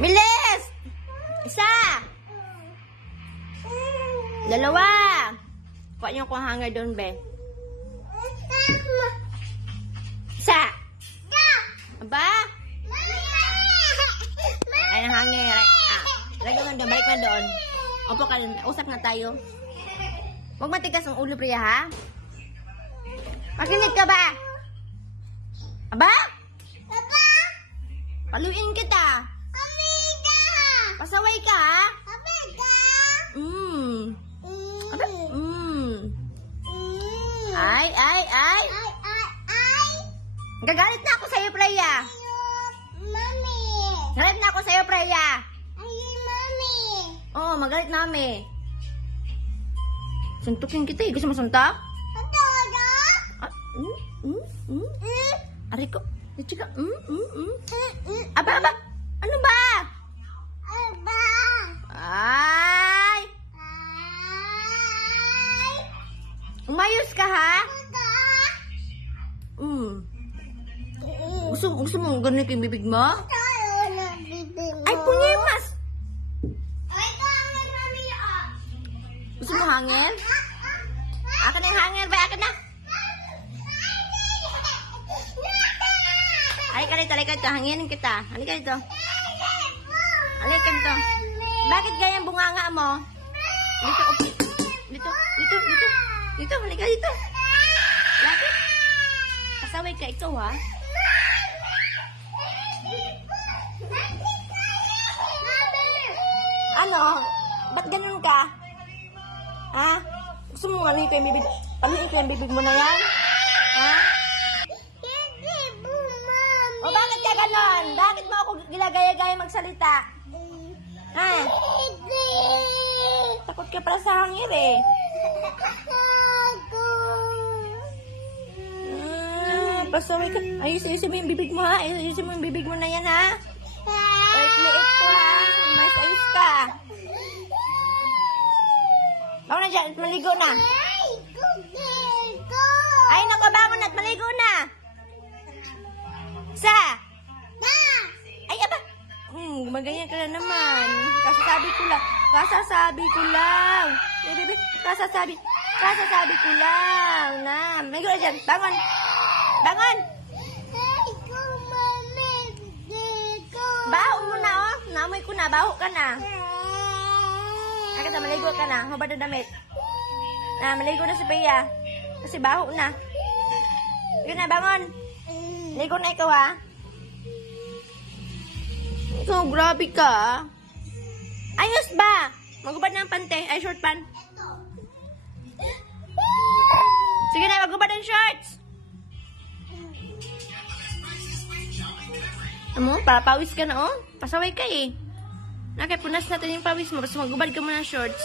Bilis! Isa! Dalawa! Kuha niyo kung hanger doon, be. Isa! Aba? Ay, ang hanger. Lagyan nga doon. Balik na doon. Opo ka, usap na tayo. Huwag matigas ang ulo, Priya, ha? Makinig ka ba? Aba? Papa! Paluin kita. Amiga! Pasaway ka, ha? Amiga! Aba? Ay. Ay! Gagalit na ako sa'yo, Priya. Mami! Galit na ako sa'yo, Priya. Ayun, Mami! Oo, magalit na kami. Suntukin kita eh. Gusto mo suntok? Todo? Aray ko. Chika. Aba. Ano ba? Aba! Ay! Ay! Umayos ka, ha? Aba! Gusto mo ganun yung bibig mo? Tayo na bibig mo. Ay, punyemas! Ay, kamay, Mami! Gusto mo hangin? Akin ang hangin ba? Akin na! Halika dito. Hanginin kita. Halika dito. Halika dito. Bakit ganyan bunganga mo? Dito. Halika dito. Bakit? Pasaway ka ikaw, ha? Ano? Ba't ganun ka? Ha? Gusto mo ano ito yung bibig? Ano ito yung bibig mo na yan? Ha? Hindi po, Mami! O bakit ka ganon? Bakit mo ako gilagaya-gaya magsalita? Ha? Hindi! Takot ka pala sa hangin eh. Ako! Pasaway ka. Ayusin mo yung bibig mo, ha? Ayusin mo yung bibig mo na yan, ha? Liit ko, ha? Mas ayos ka. Ako na dyan, maligo na. Ay, kuko! Ay, nakabangon at maligo na. Sa? Ma! Ay, aba. Gumaganyan ka na naman. Kasasabi ko lang. Baby, kasasabi ko lang. Na, maligo na dyan. Bangon. Ay, Mami! Kuko! Baho mo na, oh. Naamoy ko na. Baho ka na. Agad na, maligo ka na. Hubad na damit. Maligo na si Pia. Kasi baho na. Sige na, bangon. Ligo na ikaw, ha? So, grabe ka. Ayos ba? Magubad na ang pante. Ay, short pan. Sige na, magubad ang shorts. Ano? Para pawis ka na, oh. Pasaway ka, eh. Nakipunas natin yung pawis mo. Basta magubad ka muna ng shorts.